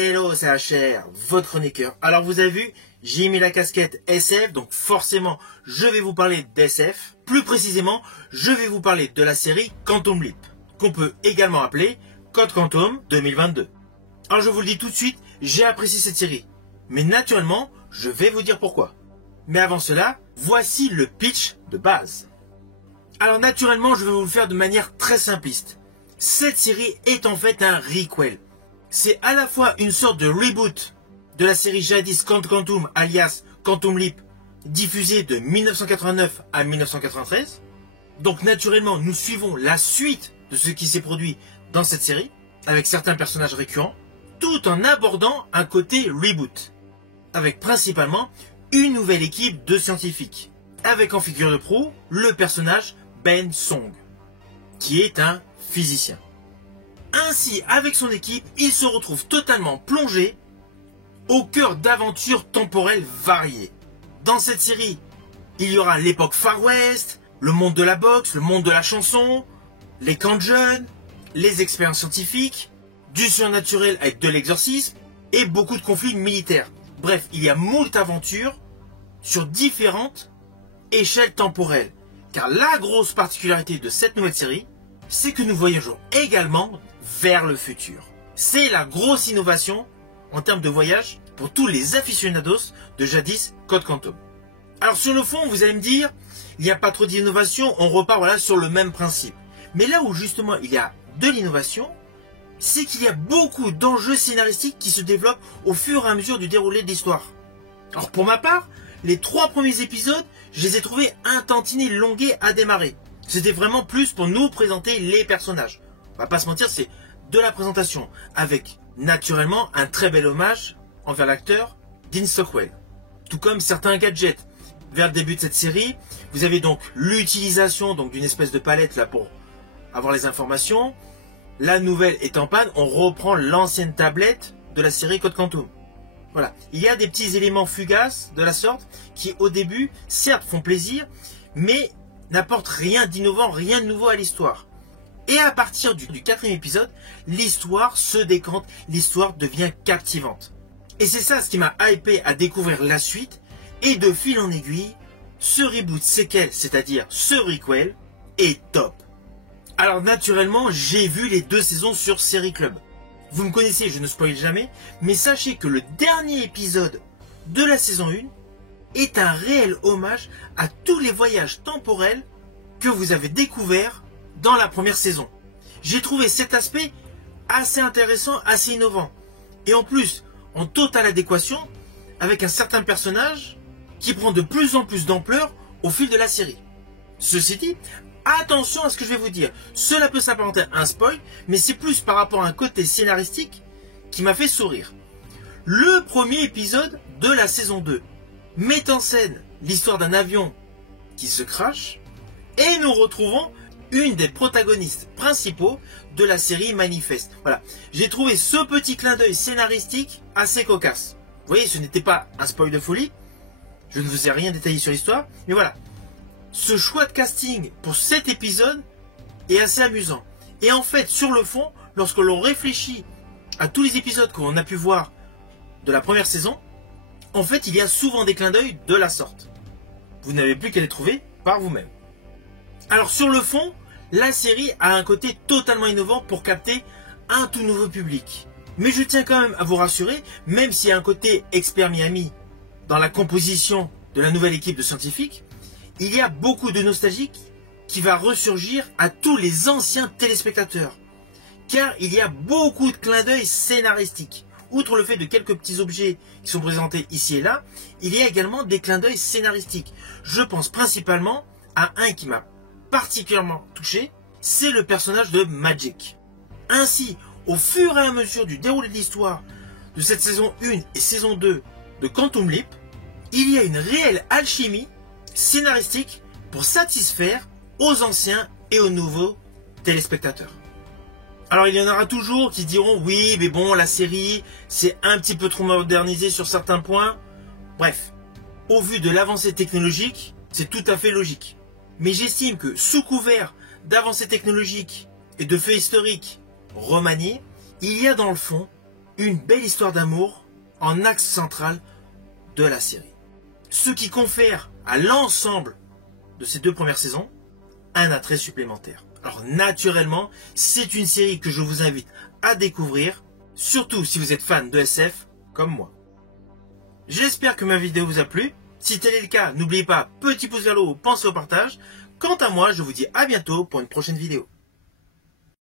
Hello, c'est HR, votre chroniqueur. Alors vous avez vu, j'ai mis la casquette SF, donc forcément, je vais vous parler d'SF. Plus précisément, je vais vous parler de la série Quantum Leap, qu'on peut également appeler Code Quantum 2022. Alors je vous le dis tout de suite, j'ai apprécié cette série. Mais naturellement, je vais vous dire pourquoi. Mais avant cela, voici le pitch de base. Alors naturellement, je vais vous le faire de manière très simpliste. Cette série est en fait un requel. C'est à la fois une sorte de reboot de la série jadis Quantum alias Quantum Leap, diffusée de 1989 à 1993. Donc naturellement, nous suivons la suite de ce qui s'est produit dans cette série, avec certains personnages récurrents, tout en abordant un côté reboot, avec principalement une nouvelle équipe de scientifiques, avec en figure de proue le personnage Ben Song, qui est un physicien. Ainsi, avec son équipe, il se retrouve totalement plongé au cœur d'aventures temporelles variées. Dans cette série, il y aura l'époque Far West, le monde de la boxe, le monde de la chanson, les camps de jeunes, les expériences scientifiques, du surnaturel avec de l'exorcisme et beaucoup de conflits militaires. Bref, il y a moult aventures sur différentes échelles temporelles. Car la grosse particularité de cette nouvelle série, c'est que nous voyageons également vers le futur. C'est la grosse innovation en termes de voyage pour tous les aficionados de jadis Code Quantum. Alors sur le fond, vous allez me dire, il n'y a pas trop d'innovation, on repart voilà sur le même principe. Mais là où justement il y a de l'innovation, c'est qu'il y a beaucoup d'enjeux scénaristiques qui se développent au fur et à mesure du déroulé de l'histoire. Alors pour ma part, les 3 premiers épisodes, je les ai trouvés un tantinet longués à démarrer. C'était vraiment plus pour nous présenter les personnages. On va pas se mentir, c'est de la présentation, avec naturellement un très bel hommage envers l'acteur Dean Stockwell. Tout comme certains gadgets. Vers le début de cette série, vous avez donc l'utilisation d'une espèce de palette là pour avoir les informations. La nouvelle est en panne, on reprend l'ancienne tablette de la série Code Quantum. Voilà, il y a des petits éléments fugaces de la sorte qui au début, certes font plaisir, mais n'apportent rien d'innovant, rien de nouveau à l'histoire. Et à partir du 4e épisode, l'histoire se décante, l'histoire devient captivante. Et c'est ça ce qui m'a hypé à découvrir la suite, et de fil en aiguille, ce reboot séquel, c'est-à-dire ce requel, est top. Alors naturellement, j'ai vu les 2 saisons sur Série Club. Vous me connaissez, je ne spoil jamais, mais sachez que le dernier épisode de la saison 1 est un réel hommage à tous les voyages temporels que vous avez découverts dans la première saison. J'ai trouvé cet aspect assez intéressant, assez innovant. Et en plus, en totale adéquation avec un certain personnage qui prend de plus en plus d'ampleur au fil de la série. Ceci dit, attention à ce que je vais vous dire. Cela peut s'apparenter à un spoil, mais c'est plus par rapport à un côté scénaristique qui m'a fait sourire. Le premier épisode de la saison 2 met en scène l'histoire d'un avion qui se crache et nous retrouvons une des protagonistes principaux de la série Manifest. Voilà, j'ai trouvé ce petit clin d'œil scénaristique assez cocasse. Vous voyez, ce n'était pas un spoil de folie, je ne vous ai rien détaillé sur l'histoire, mais voilà. Ce choix de casting pour cet épisode est assez amusant. Et en fait, sur le fond, lorsque l'on réfléchit à tous les épisodes qu'on a pu voir de la première saison, en fait, il y a souvent des clins d'œil de la sorte. Vous n'avez plus qu'à les trouver par vous-même. Alors sur le fond, la série a un côté totalement innovant pour capter un tout nouveau public. Mais je tiens quand même à vous rassurer, même s'il y a un côté expert Miami dans la composition de la nouvelle équipe de scientifiques, il y a beaucoup de nostalgie qui va ressurgir à tous les anciens téléspectateurs. Car il y a beaucoup de clins d'œil scénaristiques. Outre le fait de quelques petits objets qui sont présentés ici et là, il y a également des clins d'œil scénaristiques. Je pense principalement à un qui m'a particulièrement touché, c'est le personnage de Magic. Ainsi, au fur et à mesure du déroulé de l'histoire de cette saison 1 et saison 2 de Quantum Leap, il y a une réelle alchimie scénaristique pour satisfaire aux anciens et aux nouveaux téléspectateurs. Alors il y en aura toujours qui diront oui mais bon la série c'est un petit peu trop modernisé sur certains points. Bref, au vu de l'avancée technologique, c'est tout à fait logique. Mais j'estime que sous couvert d'avancées technologiques et de faits historiques remaniés, il y a dans le fond une belle histoire d'amour en axe central de la série. Ce qui confère à l'ensemble de ces 2 premières saisons un attrait supplémentaire. Alors naturellement, c'est une série que je vous invite à découvrir, surtout si vous êtes fan de SF comme moi. J'espère que ma vidéo vous a plu. Si tel est le cas, n'oubliez pas, petit pouce vers le haut, pensez au partage. Quant à moi, je vous dis à bientôt pour une prochaine vidéo.